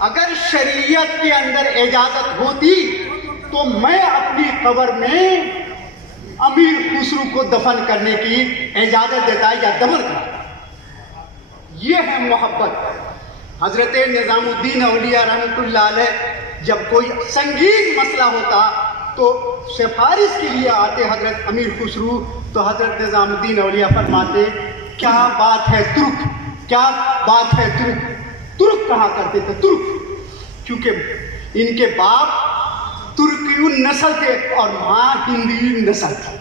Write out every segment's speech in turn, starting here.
اگر شریعت کے اندر اجازت ہوتی تو میں اپنی قبر میں امیر خسرو کو دفن کرنے کی اجازت دیتا یا دفن کرتا. یہ ہے محبت. حضرت نظام الدین اولیاء رحمۃ اللہ علیہ جب کوئی سنگین مسئلہ ہوتا تو سفارش کے لیے آتے حضرت امیر خسرو, تو حضرت نظام الدین اولیاء فرماتے کیا بات ہے ترک, کیا بات ہے ترک. ترک کہا کرتے تھے, ترک, کیونکہ ان کے باپ ترکی نسل تھے اور ماں ہندی نسل تھی.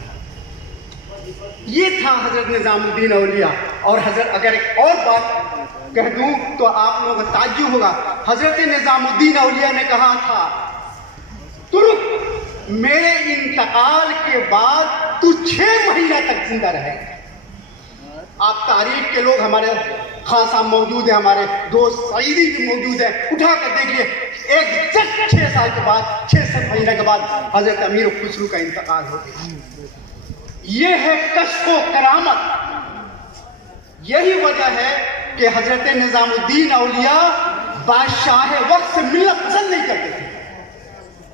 یہ تھا حضرت نظام الدین اولیاء. اور حضرت اگر ایک اور بات کہہ دوں تو آپ لوگوں کو تعجب ہوگا. حضرت نظام الدین اولیاء نے کہا تھا ترک میرے انتقال کے بعد تو 6 مہینہ تک زندہ رہے. آپ تاریخ کے لوگ, ہمارے خان صاحب موجود ہیں, ہمارے دوست سعیدی بھی موجود ہیں, اٹھا کر دیکھیے ایک 6 سال کے بعد, 6-7 مہینے کے بعد حضرت امیر خسرو کا انتقال ہو گیا. یہ ہے کشف و کرامت. یہی وجہ ہے کہ حضرت نظام الدین اولیاء بادشاہ وقت سے ملنا پسند نہیں کرتے تھے.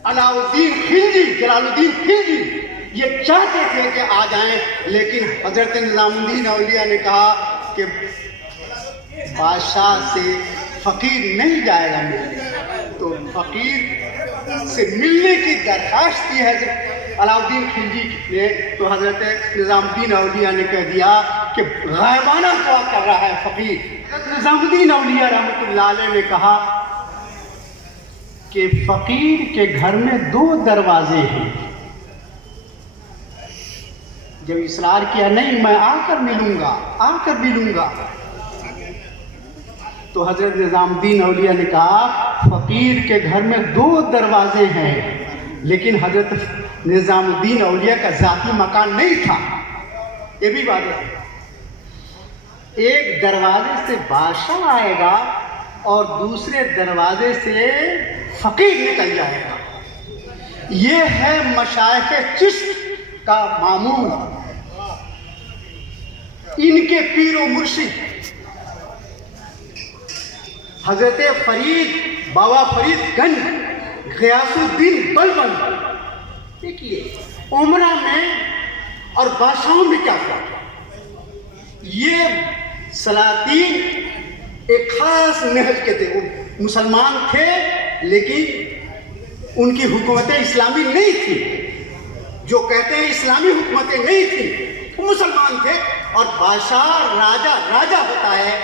علاء الدین خلجی, جلال الدین خلجی یہ چاہتے تھے کہ آ جائیں, لیکن حضرت نظام الدین اولیاء نے کہا کہ بادشاہ سے فقیر نہیں جائے گا ملنے. تو فقیر سے ملنے کی درخواست کی حضرت علاء الدین خلجی نے, تو حضرت نظام الدین اولیاء نے کہہ دیا کہ غائبانہ دعا کر رہا ہے فقیر. نظام الدین اولیاء رحمۃ اللہ علیہ نے کہا کہ فقیر کے گھر میں 2 دروازے ہیں. جب اصرار کیا نہیں میں آ کر ملوں گا, آ کر ملوں گا, تو حضرت نظام الدین اولیاء نے کہا فقیر کے گھر میں 2 دروازے ہیں, لیکن حضرت نظام الدین اولیاء کا ذاتی مکان نہیں تھا. یہ بھی بات ہے, ایک دروازے سے بادشاہ آئے گا اور دوسرے دروازے سے فقیر نکل جائے گا. یہ ہے مشائخ چشت کا معمول. ان کے پیر و مرشد حضرت فرید, بابا فرید گنج, غیاث الدین بلبن. دیکھیے عمرہ میں اور بادشاہوں میں کیا فرق ہے. یہ سلاطین ایک خاص نہج کے تھے, مسلمان تھے لیکن ان کی حکومتیں اسلامی نہیں تھی. جو کہتے ہیں اسلامی حکومتیں نہیں تھیں, وہ مسلمان تھے. اور بادشاہ راجہ ہوتا ہے,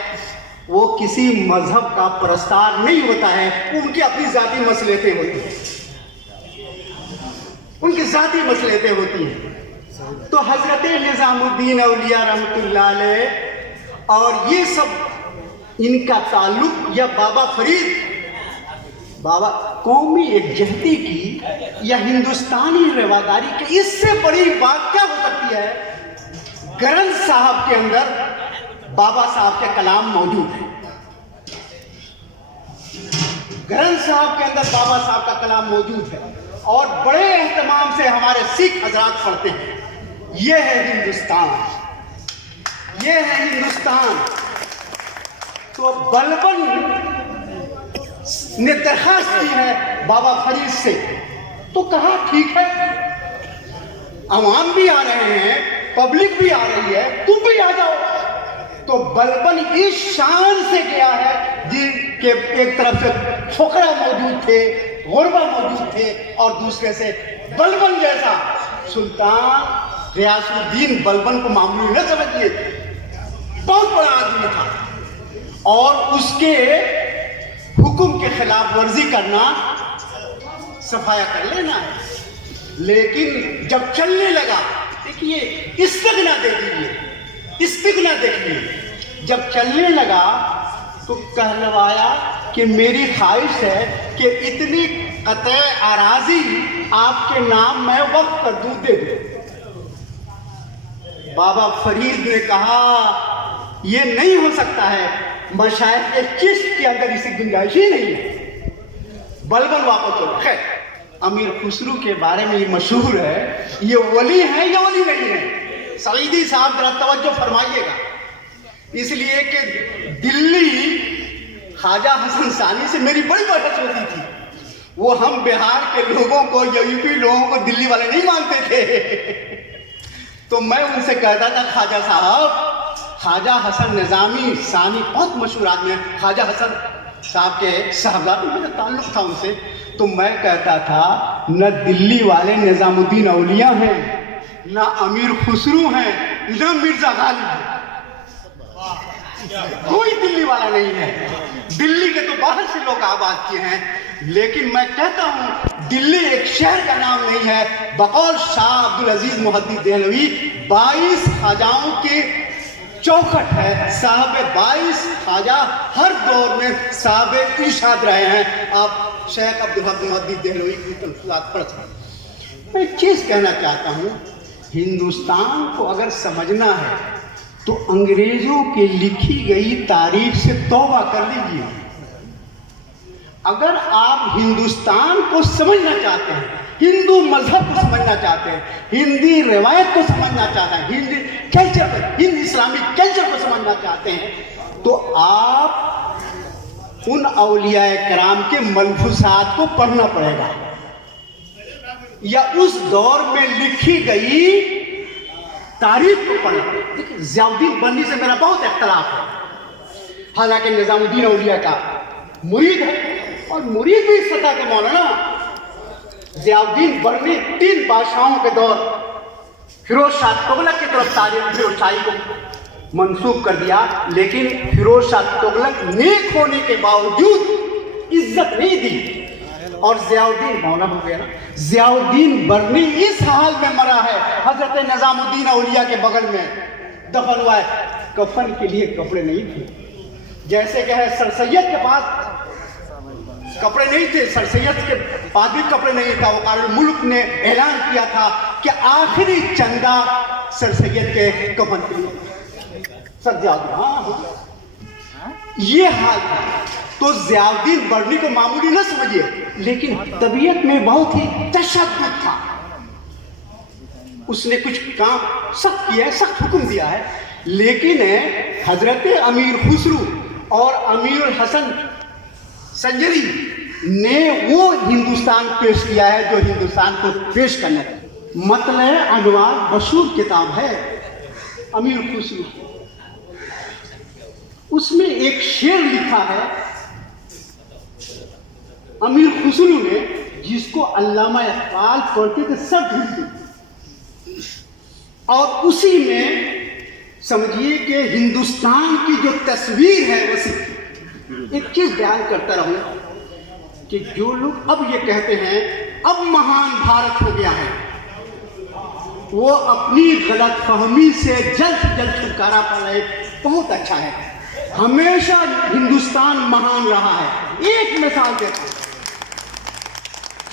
وہ کسی مذہب کا پرستار نہیں ہوتا ہے, ان کی اپنی ذاتی مصلحتیں ہوتی ہیں, ان کی ذاتی مصلحتیں ہوتی ہیں. تو حضرت نظام الدین اولیاء رحمۃ اللہ علیہ اور یہ سب ان کا تعلق یا بابا فرید, بابا قومی یکجہتی کی یا ہندوستانی رواداری کی اس سے بڑی بات کیا ہو سکتی ہے. گرنتھ صاحب کے اندر بابا صاحب کے کلام موجود ہیں. گرنتھ صاحب کے اندر بابا صاحب کا کلام موجود ہے اور بڑے اہتمام سے ہمارے سکھ حضرات پڑھتے ہیں. یہ ہے ہندوستان, یہ ہے ہندوستان. تو بلبن نے درخواست کی ہے بابا فرید سے, تو کہا ٹھیک ہے, عوام بھی آ رہے ہیں, پبلک بھی آ رہی ہے, تم بھی آ جاؤ. تو بلبن اس شان سے گیا ہے جن کے ایک طرف سے فقراء موجود تھے, غربا موجود تھے, اور دوسرے سے بلبن جیسا سلطان غیاث الدین بلبن کو معمولی نہ سمجھیے, بہت بڑا آدمی تھا. اور اس کے حکم کے خلاف ورزی کرنا صفایا کر لینا ہے. لیکن جب چلنے لگا, دیکھیے استغنا دیکھیے, استغنا دیکھیے, جب چلنے لگا تو کہلوایا کہ میری خواہش ہے کہ اتنی قطع اراضی آپ کے نام میں وقف کر دوں, دے دو. بابا فرید نے کہا یہ نہیں ہو سکتا ہے, مشائخ کے چشت کے اندر اسی گنجائش ہی نہیں ہے. بلبن واپس ہو. خیر, امیر خسرو کے بارے میں یہ مشہور ہے, یہ ولی ہے یا ولی نہیں ہے. سعیدی صاحب ذرا توجہ فرمائیے گا, اس لیے کہ دلی خواجہ حسن ثانی سے میری بڑی بحث ہوتی تھی. وہ ہم بہار کے لوگوں کو یا یو پی لوگوں کو دلی والے نہیں مانتے تھے. تو میں ان سے کہتا تھا خواجہ صاحب، خواجہ حسن نظامی ثانی بہت مشہور آدمی ہیں، خواجہ حسن صاحب کے صاحبزادے میرا تعلق تھا ان سے. تو میں کہتا تھا نہ دلی والے نظام الدین اولیاء ہیں، نہ امیر خسرو ہیں، نہ مرزا غالب ہیں. کوئی دلی والا نہیں ہے. دلی کے تو باہر سے لوگ آباد کیے ہیں، لیکن میں کہتا ہوں دلی ایک شہر کا نام نہیں ہے. بقول شاہ عبدالعزیز محدث دہلوی 22 خواجاؤں کی چوکھٹ ہے. صاحب 22 خواجہ ہر دور میں صاحب ارشاد رہے ہیں. آپ شیخ عبدالحق محدث دہلوی کی تلفظات پڑھ سکتے ہیں. میں ایک چیز کہنا چاہتا ہوں، ہندوستان کو اگر سمجھنا ہے تو انگریزوں کی لکھی گئی تاریخ سے توبہ کر لیجیے. اگر آپ ہندوستان کو سمجھنا چاہتے ہیں، ہندو مذہب کو سمجھنا چاہتے ہیں، ہندی روایت کو سمجھنا چاہتے ہیں، ہندی کلچر کو، ہندی اسلامک کلچر کو سمجھنا چاہتے ہیں، تو آپ ان اولیاء کرام کے ملفوظات کو پڑھنا پڑے گا یا اس دور میں لکھی گئی تاریخ کو پڑھنا پڑے گا. دیکھیں ضیاء الدین برنی سے میرا بہت اختلاف ہے، حالانکہ نظام الدین اولیاء کا مرید ہے اور مرید بھی اس سطح کے مولانا. ضیاء الدین برنی 3 بادشاہوں کے دور فیروز شاہ تغلق کی طرف تاریخ فیروز شاہی کو منسوخ کر دیا، لیکن فیروز شاہ تغلق نیک ہونے کے باوجود عزت نہیں دی اور ضیاء الدین مولا ہو گیا نا. ضیاء الدین برنی اس حال میں مرا ہے، حضرت نظام الدین اولیاء کے بغل میں دفن ہوا ہے. کفن کے لیے کپڑے نہیں تھے، جیسے کہ ہے سر سید کے پاس کپڑے نہیں تھے، سر سید کے پاس بھی کپڑے نہیں تھا. وقار الملک نے اعلان کیا تھا کہ آخری چندہ سر سید کے کفن کے لیے. سر ضیاء الدین ہاں یہ حال تھا. تو ضیاء الدین برنی کو معمولی نہ سمجھیے، لیکن طبیعت میں بہت ہی تشدد تھا. اس نے کچھ کام سخت کیا ہے، سخت حکم دیا ہے، لیکن حضرت امیر خسرو اور امیر الحسن سنجری نے وہ ہندوستان پیش کیا ہے جو ہندوستان کو پیش کرنا ہے. مطلع انوار مشہور کتاب ہے امیر خسرو. اس میں ایک شعر لکھا ہے امیر خسرو نے، جس کو علامہ اقبال پڑھتے تھے سب ڈھونڈتے، اور اسی میں سمجھیے کہ ہندوستان کی جو تصویر ہے وسیع. ایک چیز بیان کرتا رہوں کہ جو لوگ اب یہ کہتے ہیں اب مہان بھارت ہو گیا ہے، وہ اپنی غلط فہمی سے جلد سے جلد چھٹکارا پائے. بہت اچھا ہے، ہمیشہ ہندوستان مہان رہا ہے. ایک مثال دیتا ہوں،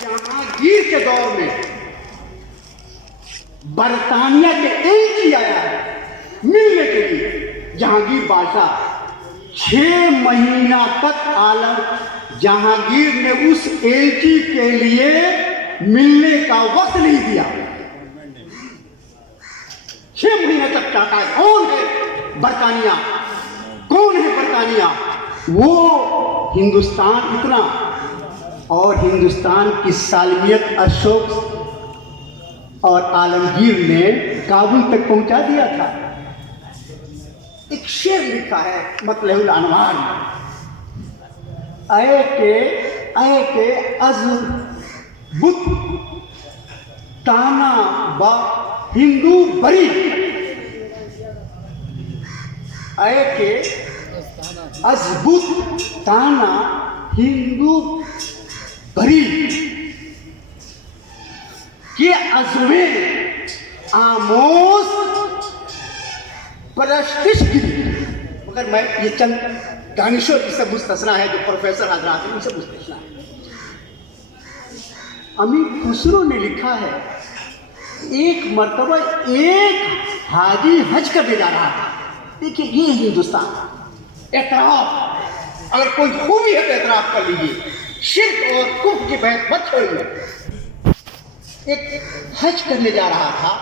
جہانگیر کے دور میں برطانیہ کے ایلچی آیا ہے ملنے کے لیے. جہانگیر بادشاہ 6 مہینہ تک عالم جہانگیر نے اس ایلچی کے لیے ملنے کا وقت نہیں دیا. 6 مہینہ تک چاہتا ہے. کون ہے برطانیہ؟ کون ہے برطانیہ؟ وہ ہندوستان اتنا، اور ہندوستان کی سالمیت اشوک اور عالمگیر نے کابل تک پہنچا دیا تھا. ایک شعر لکھا ہے مطلع الانوار میں، اے کے از بت تانا با ہندو بری، اے کے از بت تانا ہندو بری کہ عزوے آموز پرستش گری. مگر میں یہ چند دانشور کی سے مستثنا ہے جو پروفیسر حضرات ہیں ان سے مستثنا ہے. امیر خسرو نے لکھا ہے ایک مرتبہ ایک حاجی حج کرنے جا رہا تھا. دیکھیے یہ ہندوستان اعتراف، اگر کوئی خوبی ہے تو اعتراف کر لیجیے، شرک اور کفر کی بحث مت چھوڑیے. ایک حج کرنے جا رہا تھا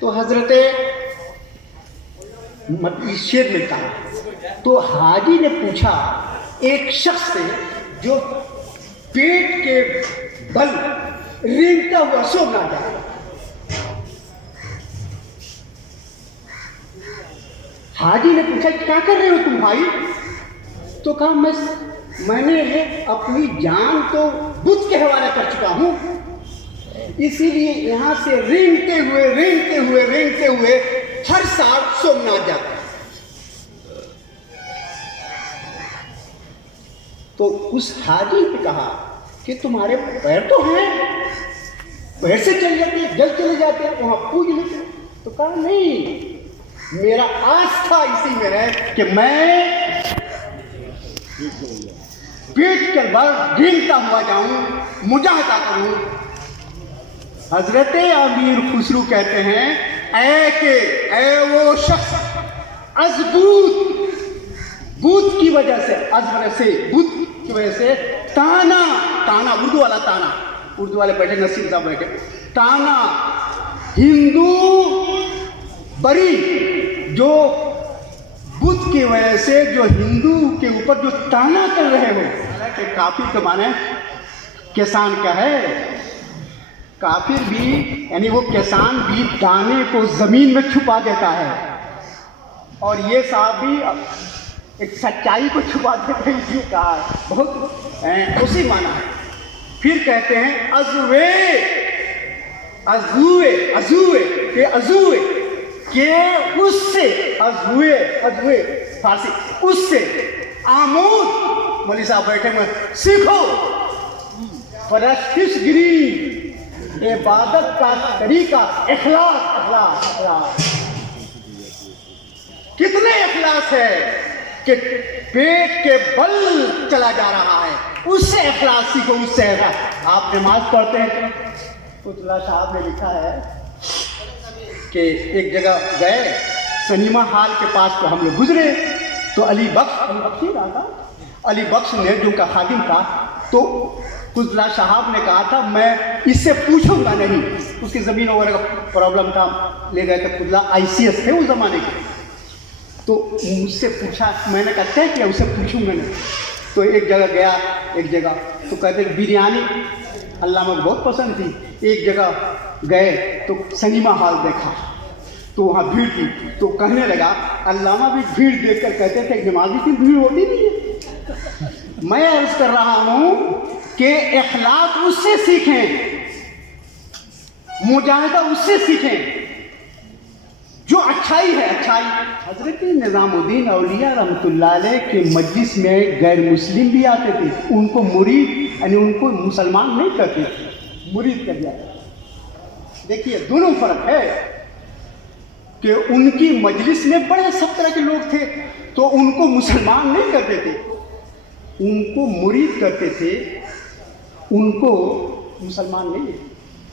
تو حضرت شیر میں کہا تو حاجی نے پوچھا ایک شخص ہے جو پیٹ کے بل رینگتا ہوا سو نہ جائے. حاجی نے پوچھا کیا کر رہے ہو تم بھائی؟ تو کہا میں نے اپنی جان تو بت کے حوالے کر چکا ہوں، اسی لیے یہاں سے رینگتے ہوئے ہر سال سومناتھ جاتا ہے. تو اس حاجی نے کہا کہ تمہارے پیر تو ہیں، پیر سے چل جاتے جل چلے جاتے ہیں وہاں پوج لیتے. تو کہا نہیں، میرا آستھا اسی میں ہے کہ میں پیٹ کے بل ڈھیلتا ہوا جاؤں، مجاہدہ کروں. حضرت امیر خسرو کہتے ہیں اے وہ شخص از بوت کی وجہ سے، بوت کی وجہ سے تانا اردو والا تانا، اردو والے بیٹھے نصیر صاحب بیٹھے، تانا ہندو بری، جو بدھ کی وجہ سے جو ہندو کے اوپر جو تانا کر رہے ہو. حالانکہ کافر کے معنی کسان کا ہے. کافر بھی یعنی وہ کسان بھی دانے کو زمین میں چھپا دیتا ہے، اور یہ صاحب بھی ایک سچائی کو چھپا دیتے ہیں، اس لیے کہا ہے بہت اسی معنی ہے. پھر کہتے ہیں عزوے کہ اس سے عزوے فارسی اس سے آمود، مولوی صاحب بیٹھے میں سیکھو پرستش گری، عبادت کا طریقہ اخلاص. کتنے اخلاص ہے کہ پیٹ کے بل چلا جا رہا ہے، اس سے اخلاص سیکھو، اس سے آپ نماز پڑھتے ہیں. پتلا صاحب نے لکھا ہے کہ ایک جگہ گئے سنیما ہال کے پاس، تو ہم لوگ گزرے تو علی بخش ہی رہا تھا. علی بخش نے جو کا خادم تھا، تو قطلا صاحب نے کہا تھا میں اس سے پوچھوں گا نہیں، اس کی زمین وغیرہ کا پرابلم تھا، لے گئے تھے. قطلا ICS تھے اس زمانے کے، تو مجھ سے پوچھا، میں نے کہا طے کیا اسے پوچھوں گا نہیں. تو ایک جگہ گیا، ایک جگہ تو کہتے بریانی علامہ کو بہت پسند تھی. ایک جگہ گئے تو سنیما ہال دیکھا تو وہاں بھیڑ تھی، تو کہنے لگا علامہ بھی بھیڑ دیکھ کر کہتے تھے نمازی کی بھیڑ ہوتی نہیں ہے. میں عرض کر رہا ہوں کہ اخلاق اس سے سیکھیں، مجاہدہ اس سے سیکھیں جو اچھائی ہے. اچھائی حضرت نظام الدین اولیاء رحمۃ اللہ علیہ کے مجلس میں غیر مسلم بھی آتے تھے، ان کو مرید یعنی ان کو مسلمان نہیں کرتے تھے، مرید کر دیا. دیکھیے دونوں فرق ہے کہ ان کی مجلس میں بڑے سب طرح کے لوگ تھے، تو ان کو مسلمان نہیں کرتے تھے، ان کو مرید کرتے تھے، ان کو مسلمان نہیں.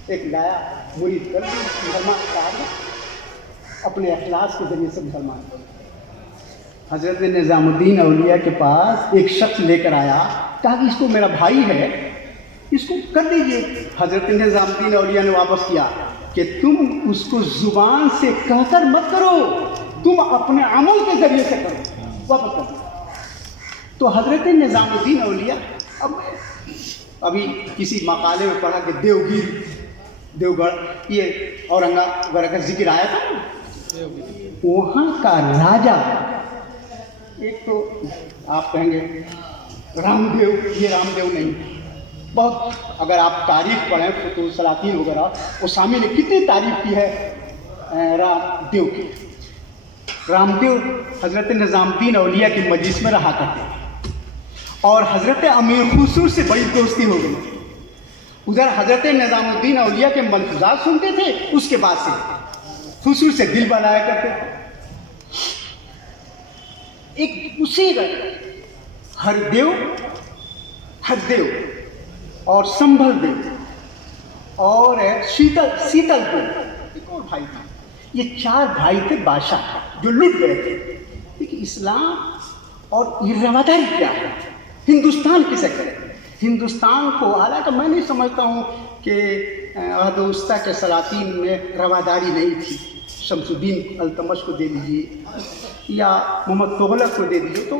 ایک لایا مرید کر مسلمان کہا اپنے اخلاص کے ذریعے سے مسلمان. حضرت نظام الدین اولیاء کے پاس ایک شخص لے کر آیا، کہا کہ اس کو میرا بھائی ہے، اس کو کر دیجیے. حضرت نظام الدین اولیاء نے واپس کیا کہ تم اس کو زبان سے کہہ کر مت کرو، تم اپنے عمل کے ذریعے سے کرو، واپس کر دو. تو حضرت نظام الدین اولیاء ابھی کسی مقالے میں پڑھا کہ دیوگڑھ یہ اورنگاباد کا ذکر آیا تھا نا، وہاں کا راجا، ایک تو آپ کہیں گے رام دیو، یہ رام دیو نہیں، بہت اگر آپ تاریخ پڑھیں فتوح السلاطین وغیرہ، اسامی نے کتنی تعریف کی ہے رام دیو کی. رام دیو حضرت نظام الدین اولیاء کی مجلس میں رہا کرتے ہیں، اور حضرت امیر خسرو سے بڑی دوستی ہو گئی. ادھر حضرت نظام الدین اولیاء کے ملفوظات سنتے تھے، اس کے بعد سے خسرو سے دل بنایا کرتے تھے. ایک اسی کا ہردیو اور سنبھل دیو اور شیتل دیو، ایک اور بھائی تھا. یہ 4 بھائی تھے بادشاہ جو لٹ گئے تھے. لیکن اسلام اور یہ رواداری کیا ہے، ہندوستان کسے کرے؟ ہندوستان کو، حالانکہ میں نہیں سمجھتا ہوں کہ عہد وسطیٰ کے سلاطین میں رواداری نہیں تھی. شمس الدین التمش کو دے دیجیے یا محمد تغلق کو دے دیجیے، تو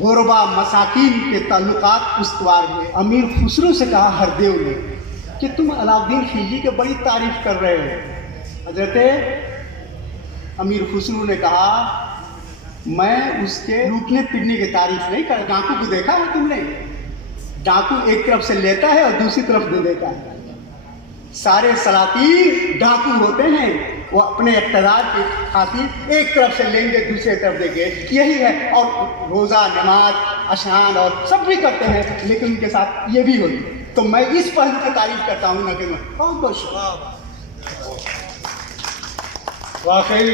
غربا مساکین کے تعلقات استوار ہوئے۔ امیر خسرو سے کہا ہردیو نے کہ تم علاؤدین خلجی کے بڑی تعریف کر رہے ہو۔ حضرت امیر خسرو نے کہا میں اس کے لوٹنے پٹنے کی تعریف نہیں کر، ڈاکو کو دیکھا ہے تم نے؟ ڈاکو ایک طرف سے لیتا ہے اور دوسری طرف دے دیتا ہے۔ سارے سلاطین ڈاکو ہوتے ہیں، وہ اپنے اقتدار کی خاطر ایک طرف سے لیں گے دوسرے طرف دیں گے، یہی ہے۔ اور روزہ نماز اشعان اور سب بھی کرتے ہیں، لیکن ان کے ساتھ یہ بھی ہوتی ہے۔ تو میں اس پہلو کی تعریف کرتا ہوں، نہ کہ بہت بہت شکریہ۔ واقعی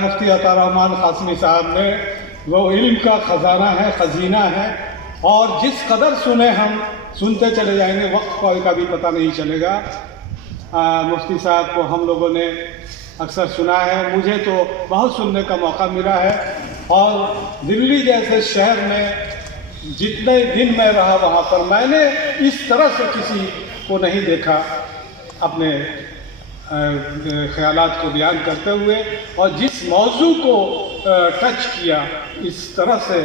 مفتی عطا الرحمن قاسمی صاحب نے وہ علم کا خزانہ ہے، خزینہ ہے، اور جس قدر سنے ہم سنتے چلے جائیں گے، وقت کا بھی پتہ نہیں چلے گا۔ مفتی صاحب کو ہم لوگوں نے اکثر سنا ہے، مجھے تو بہت سننے کا موقع ملا ہے، اور دلی جیسے شہر میں جتنے دن میں رہا وہاں پر میں نے اس طرح سے کسی کو نہیں دیکھا اپنے خیالات کو بیان کرتے ہوئے، اور جس موضوع کو ٹچ کیا اس طرح سے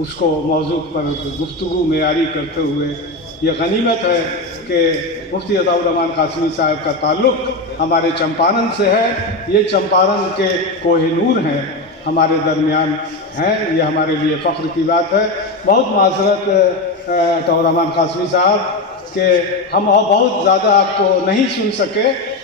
اس کو موضوع پر گفتگو معیاری کرتے ہوئے۔ یہ غنیمت ہے کہ مفتی عطا الرحمن قاسمی صاحب کا تعلق ہمارے چمپارن سے ہے، یہ چمپارن کے کوہ نور ہیں، ہمارے درمیان ہیں، یہ ہمارے لیے فخر کی بات ہے۔ بہت معذرت عطا الرحمن قاسمی صاحب کہ ہم اور بہت زیادہ آپ کو نہیں سن سکے،